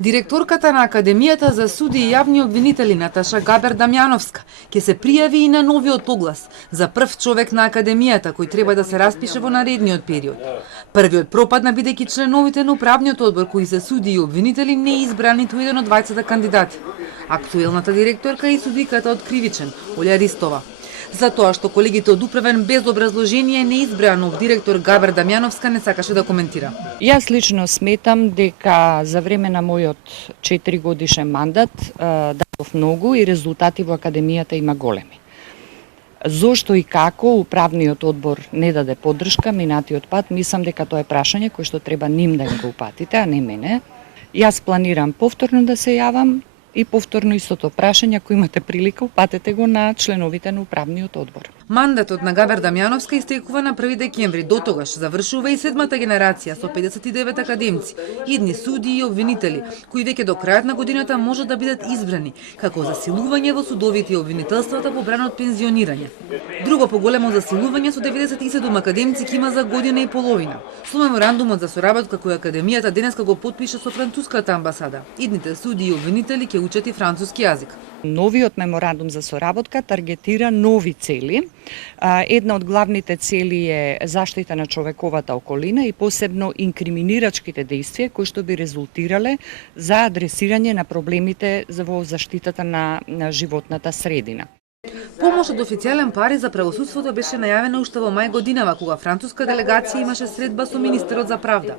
Директорката на Академијата за суди и јавни обвинители Наташа Габер Дамјановска ќе се пријави и на новиот оглас за прв човек на Академијата кој треба да се распише во наредниот период. Првиот пропадна бидејќи членовите на управниот одбор кои се суди и обвинители не избрани ниту еден од двајцата кандидати. Актуелната директорка е и судиката од Кривичен, Олја Ристова. За тоа што колегите од управен без образложение не избраа нов директор, Габер Дамјановска не сакаше да коментира. Јас лично сметам дека за време на мојот 4 годишен мандат дадов многу и резултати во Академијата има големи. Зошто и како управниот одбор не даде поддршка минатиот пат, мислам дека тоа е прашање кој што треба ним да им го упатите, а не мене. Јас планирам повторно да се јавам и повторно истото прашање, ако имате прилика, упатете го на членовите на управниот одбор. Мандатот на Габер Дамјановска истекува на 1 декември. До тогаш завршува и 7-та генерација со 59 академци, идни суди и обвинители, кои веќе до крајот на годината може да бидат избрани, како засилување во судовите и обвинителствата по брана од пензионирање. Друго поголемо засилување со 97 академци ќе има за година и половина. Со меморандумот за соработка кој Академијата денеска го потпиша со француската амбасада. Идните суди и обвинители ќе учат и француски јазик. Новиот меморандум за соработка таргетира нови цели. Една од главните цели е заштита на човековата околина и посебно инкриминирачките действија кои што би резултирале за адресирање на проблемите во заштитата на животната средина. Помош од официјален пари за правосудството беше најавена уште во мај годинава, кога француска делегација имаше средба со министерот за правда.